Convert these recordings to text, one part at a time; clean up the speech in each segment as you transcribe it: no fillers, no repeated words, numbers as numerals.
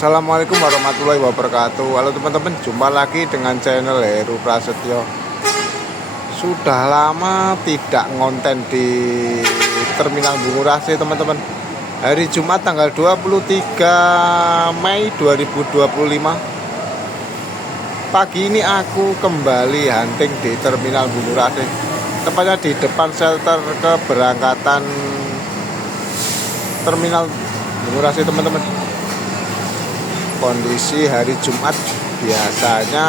Assalamualaikum warahmatullahi wabarakatuh. Halo teman-teman, jumpa lagi dengan channel Heru Prasetyo. Sudah lama tidak ngonten di Terminal Bungurah teman-teman. Hari Jumat tanggal 23 Mei 2025. Pagi ini aku kembali hunting di Terminal Bungurah, tepatnya di depan shelter keberangkatan Terminal Bungurah teman-teman. Kondisi hari Jumat biasanya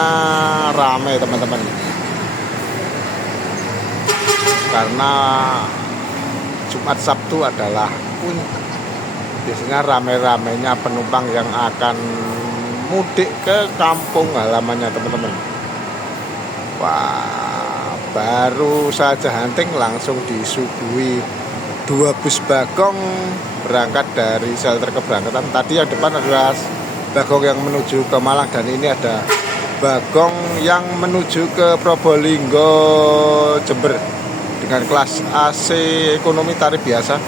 ramai teman-teman, karena Jumat Sabtu adalah biasanya ramai-ramainya penumpang yang akan mudik ke kampung halamannya teman-teman. Wah, baru saja hunting langsung disuguhi 2 bus bagong berangkat dari shelter keberangkatan. Tadi yang depan adalah bagong yang menuju ke Malang, dan ini ada bagong yang menuju ke Probolinggo, Jember, dengan kelas AC ekonomi tarif biasa.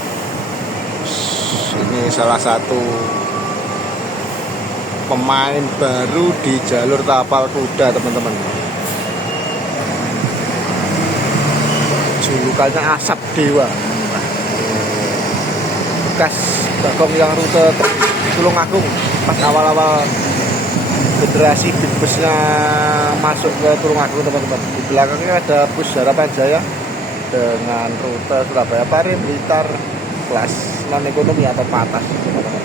Ini salah satu pemain baru di jalur tapal kuda teman-teman. Julukannya Asap Dewa, bekas bagong yang rute Tulungagung pas awal-awal generasi busnya masuk ke Tulungagung teman-teman. Di belakangnya ada bus Harapan Jaya dengan rute Surabaya Pare Blitar, kelas non ekonomi atau patas teman-teman.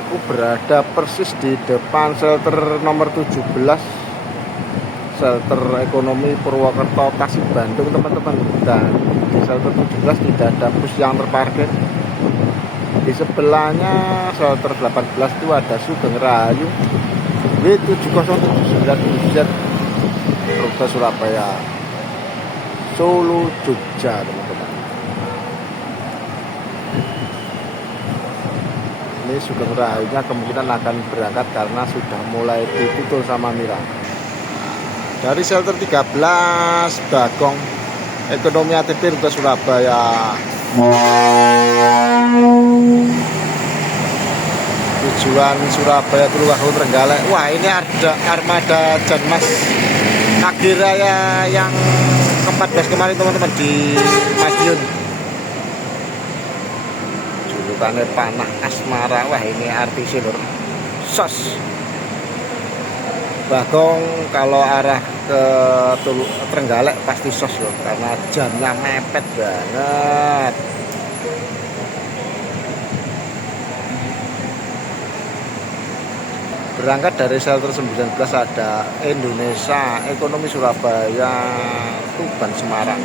Aku berada persis di depan shelter nomor 17, shelter ekonomi Purwokerto Tasik Bandung teman-teman. Dan di shelter 17 tidak ada bus yang terparkir. Di sebelahnya shelter 18 itu ada Sugeng Rahayu W7079Z rute Surabaya Solo Jogja teman-teman. Ini Sugeng Rahayunya kemungkinan akan berangkat karena sudah mulai ditutul sama Mira. Dari shelter 13 bagong ekonomi ATP rute Surabaya tujuan Surabaya Tulungagung Trenggalek. Wah, ini ada armada Janmas Agiraya yang ke-14 kemarin teman-teman di Madiun. Julukannya Panah Asmara. Wah, ini artis lur. Sos bagong kalau arah ke Trenggalek pasti sos loh, karena jamnya mepet banget. Berangkat dari shelter 19 ada Indonesia Ekonomi Surabaya Tuban Semarang.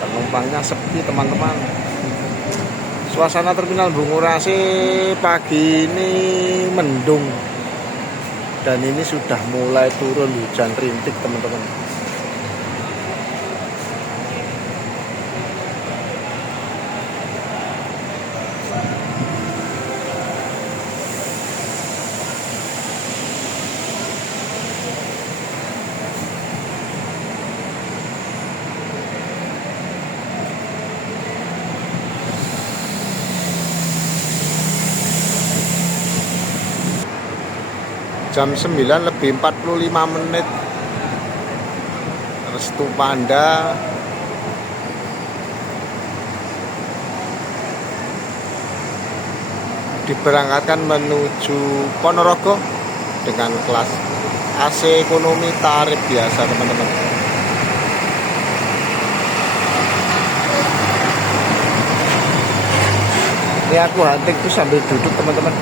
Penumpangnya sepi teman-teman. Suasana Terminal Bungurah pagi ini mendung, dan ini sudah mulai turun hujan rintik teman-teman. Jam 9:45 Restu Panda diberangkatkan menuju Ponorogo dengan kelas AC ekonomi tarif biasa teman-teman. Ini aku hunting tuh sambil duduk teman-teman,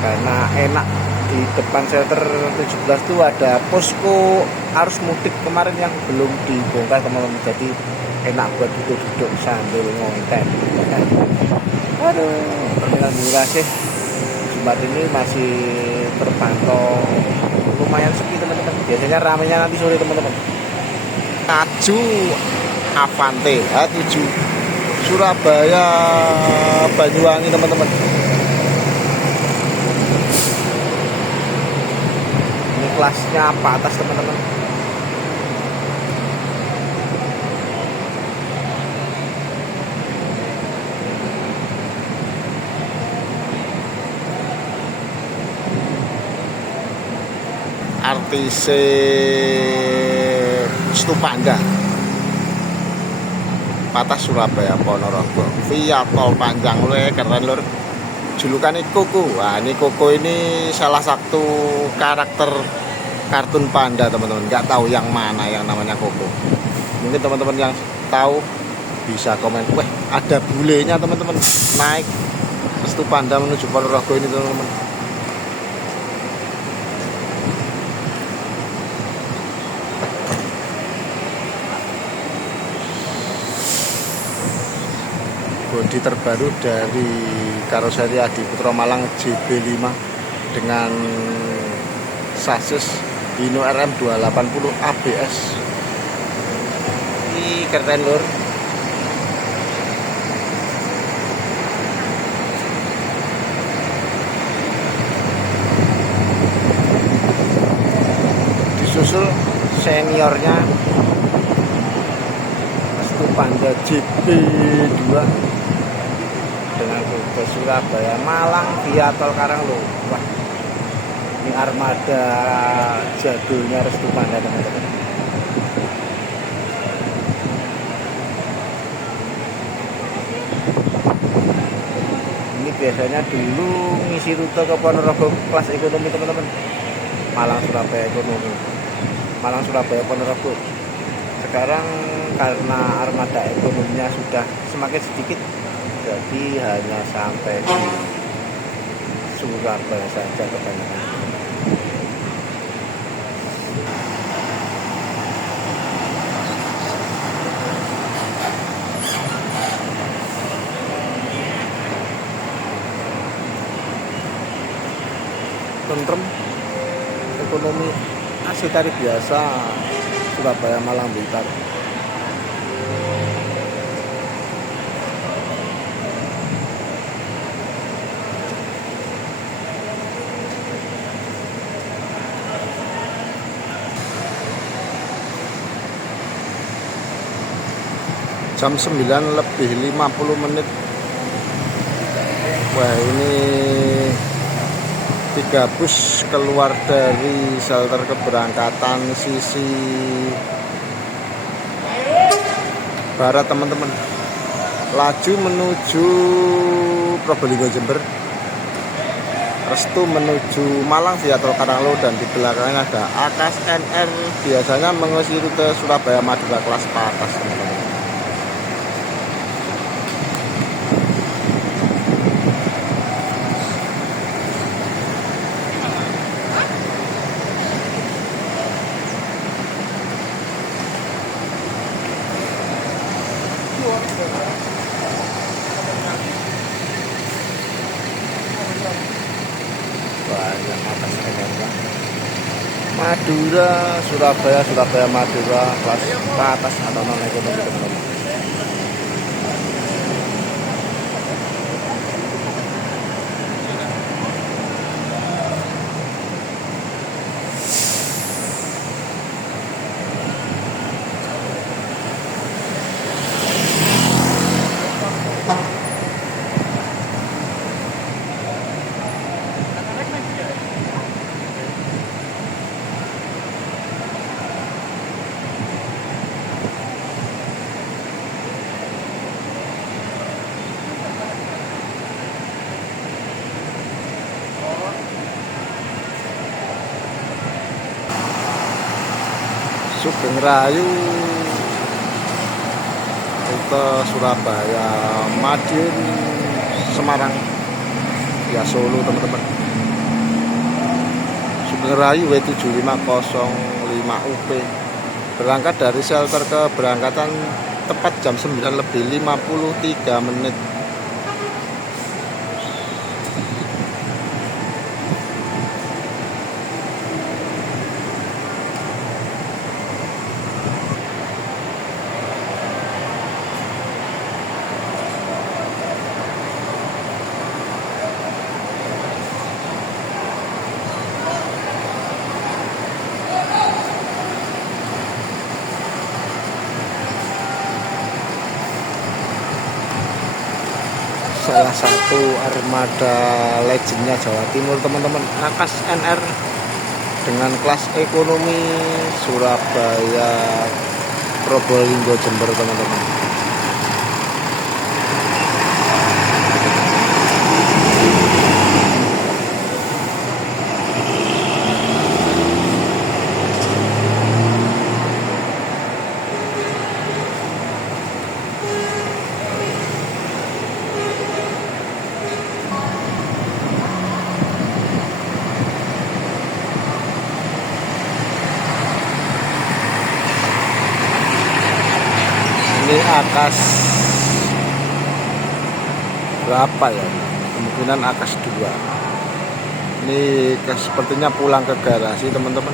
karena enak. Di depan shelter 17 itu ada posko arus mudik kemarin yang belum dibongkar teman-teman, jadi enak buat duduk-duduk sambil ngonten. Aduh, Terminal Bungurah Jumat ini masih terpantau lumayan sepi teman-teman. Biasanya ramainya nanti sore teman-teman. Kaju Avante H7 Surabaya Banyuwangi teman-teman. Kelasnya apa atas teman-teman. artis Stupanda Patah Surabaya Ponorogo via tol panjang lur, keren lur. Julukannya Koko. Wah, ini Koko ini salah satu karakter kartun panda teman-teman. Nggak tahu yang mana yang namanya Koko. Mungkin teman-teman yang tahu bisa komen. Wah, ada bulenya teman-teman. Naik Stupanda menuju Ponorogo ini teman-teman. Bodi terbaru dari karoseri Adi Putra Malang JB5 dengan sasis Hino RM 280 ABS. Ini keren lur. Disusul seniornya Stupanda JB2 dengan rute Surabaya Malang via tol Karanglo. Wah, ini armada jadulnya Stupanda teman-teman. Ini biasanya dulu ngisi rute ke Ponorogo kelas ekonomi teman-teman. Malang Surabaya ekonomi, Malang Surabaya Ponorogo. Sekarang karena armada ekonominya sudah semakin sedikit, jadi hanya sampai di Surabaya saja kebanyakan. Tentrem ekonomi asli tarif biasa Surabaya Malang Blitar. Jam 9 lebih 50 menit. Wah, ini 3 bus keluar dari shelter keberangkatan sisi barat teman-teman, laju menuju Probolinggo Jember, restu menuju Malang via tol Karanglo, dan di belakangnya ada Akas NR biasanya mengisi rute Surabaya Madura kelas patas teman-teman. Banyak atas kendaraan Madura, Surabaya, Surabaya Madura kelas atas atau non ekonomi teman-teman. Sugeng Rayu rute Surabaya Madiun Semarang ya Solo teman-teman. Sugeng Rayu W7505 UP berangkat dari shelter keberangkatan tepat jam 9 lebih 53 menit. Salah satu armada legendnya Jawa Timur teman-teman, Akas NR dengan kelas ekonomi Surabaya Probolinggo Jember teman-teman. Ini Akas berapa ya? Kemungkinan Akas 2. Ini sepertinya pulang ke garasi teman-teman.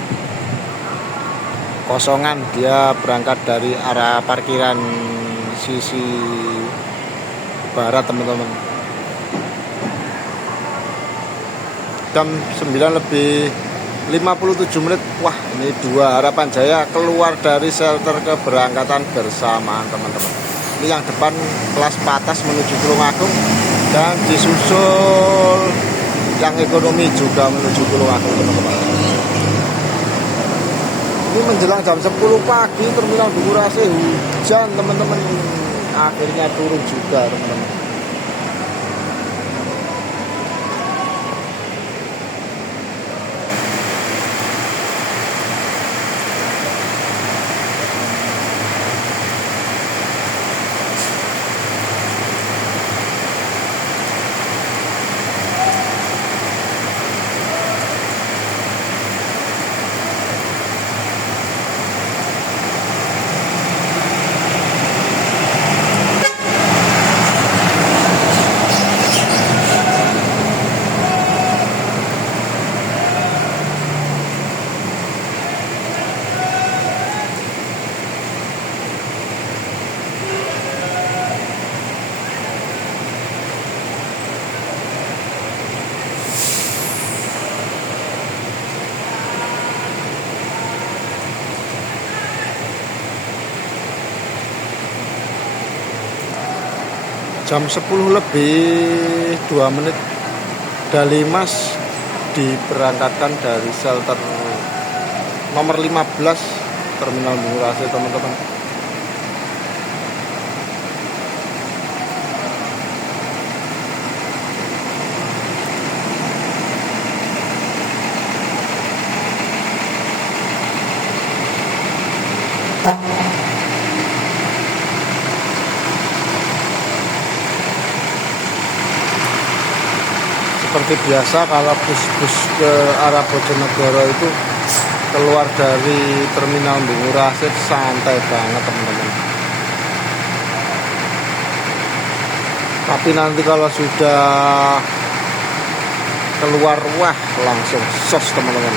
Kosongan, dia berangkat dari arah parkiran sisi barat teman-teman. Jam 9:57. Wah, ini 2 Harapan Jaya keluar dari shelter keberangkatan bersamaan teman-teman. Ini yang depan kelas patas menuju Tulungagung, dan disusul yang ekonomi juga menuju Tulungagung teman-teman. Ini menjelang jam 10 pagi terminal Bungurasi hujan teman-teman. Akhirnya turun juga teman-teman. Jam 10:02 Dalimas diberangkatkan dari shelter nomor 15 terminal Bungurasi teman-teman. Seperti biasa kalau bus-bus ke arah Bojonegoro itu keluar dari terminal Bungurasi santai banget teman-teman. Tapi nanti kalau sudah keluar, wah langsung sos teman-teman.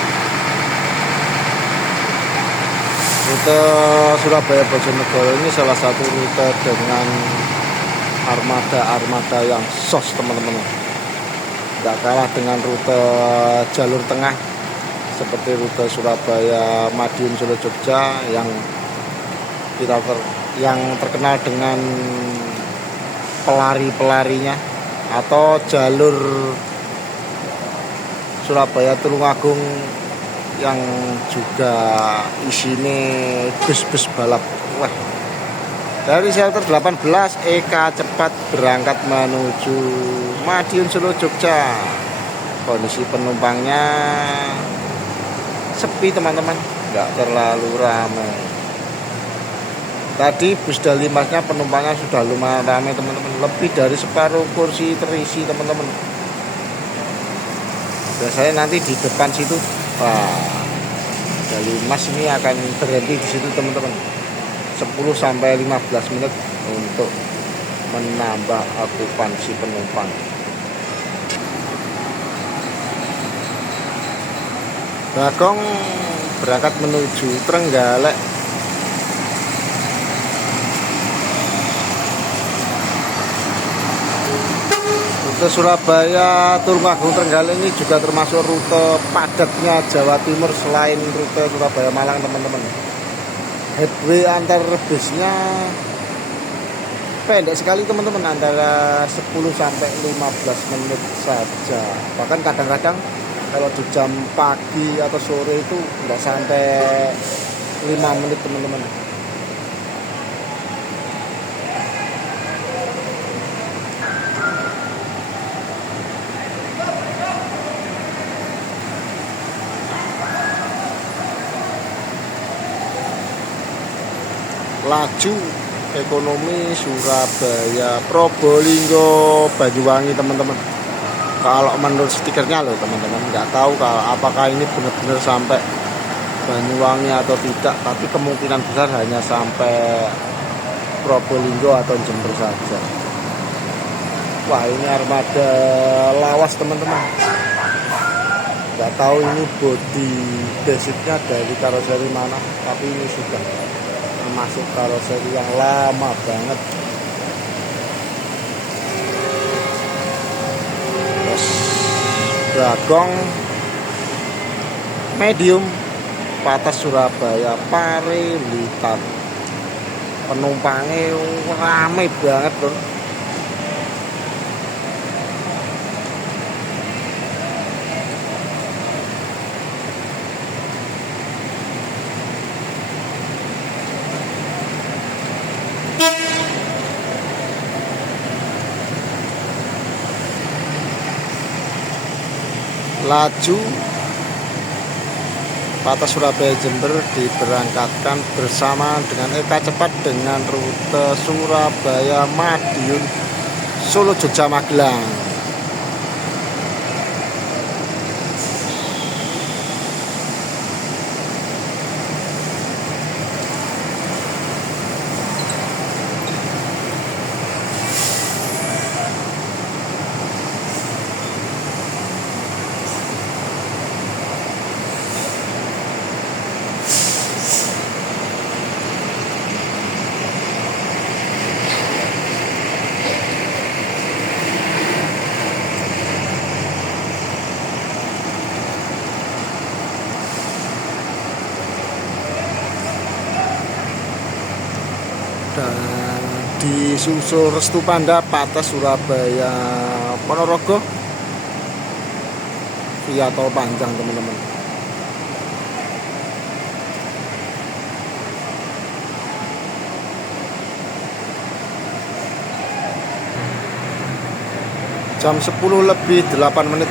Rute Surabaya Bojonegoro ini salah satu rute dengan armada yang sos teman-teman. Tidak kalah dengan rute jalur tengah seperti rute Surabaya Madiun Solo Jogja yang terkenal dengan pelari-pelarinya, atau jalur Surabaya Tulungagung yang juga isinya bus-bus balap. Wah, dari shelter 18 EK cepat berangkat menuju Madiun Solo Jogja. Kondisi penumpangnya sepi teman-teman, nggak terlalu ramai. Tadi bus Dalimasnya penumpangnya sudah lumayan ramai teman-teman, lebih dari separuh kursi terisi teman-teman. Biasanya nanti di depan situ, wah, Dalimas ini akan berhenti di situ teman-teman. 10-15 menit untuk menambah okupansi penumpang. Bagong berangkat menuju Trenggalek. Rute Surabaya Tulungagung Trenggalek ini juga termasuk rute padatnya Jawa Timur selain rute Surabaya Malang teman-teman. Headway antar busnya pendek sekali teman-teman, antara 10-15 menit saja. Bahkan kadang-kadang Kalau di jam pagi atau sore itu nggak sampai 5 menit teman-teman. Laju ekonomi Surabaya Probolinggo Banyuwangi teman-teman. Kalau menurut stikernya loh teman-teman, nggak tahu kalau apakah ini benar-benar sampai Banyuwangi atau tidak, tapi kemungkinan besar hanya sampai Probolinggo atau Jember saja. Wah, ini armada lawas teman-teman. Nggak tahu ini body basicnya dari karoseri mana, tapi ini sudah termasuk karoseri yang lama banget. Terus Bagong medium Patas Surabaya Pare Blitar. Penumpangnya rame banget loh. Laju Patas Surabaya Jember diberangkatkan bersama dengan EK Cepat dengan rute Surabaya Madiun Solo Jogja Magelang. Dan disusul Restu Panda Patas Surabaya Ponorogo via tol panjang teman-teman. Jam 10:08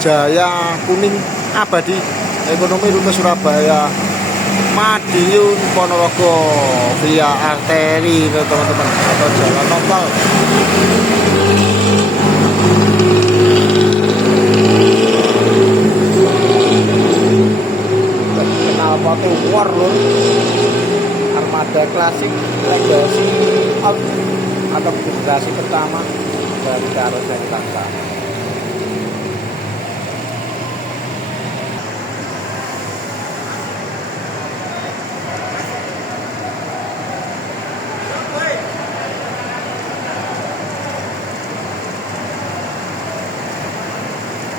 Jaya Kuning Abadi ekonomi rute Surabaya Madiun Ponorogo via arteri teman-teman atau jalan lokal. Knalpotnya war loh, armada klasik legasi out atau generasi pertama dari karoseri Tangka.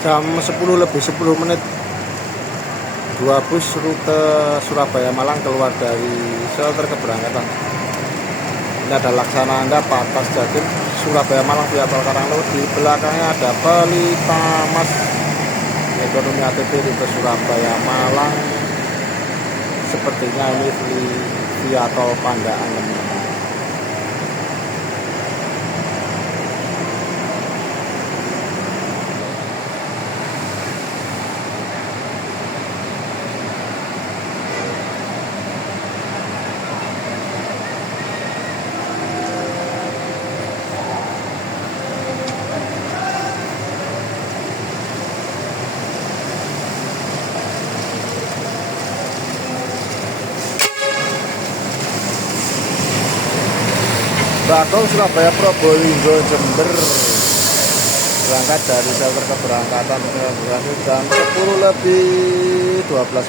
Jam 10:10 dua bus rute Surabaya Malang keluar dari shelter keberangkatan. Ini ada Laksana Anda Patas Jatim Surabaya Malang via tol Karanglo. Di belakangnya ada Pelita Mas ekonomi ATP rute Surabaya Malang. Sepertinya ini via tol Pandaan. Bagong Surabaya Probolinggo Jember berangkat dari shelter keberangkatan jam 10:12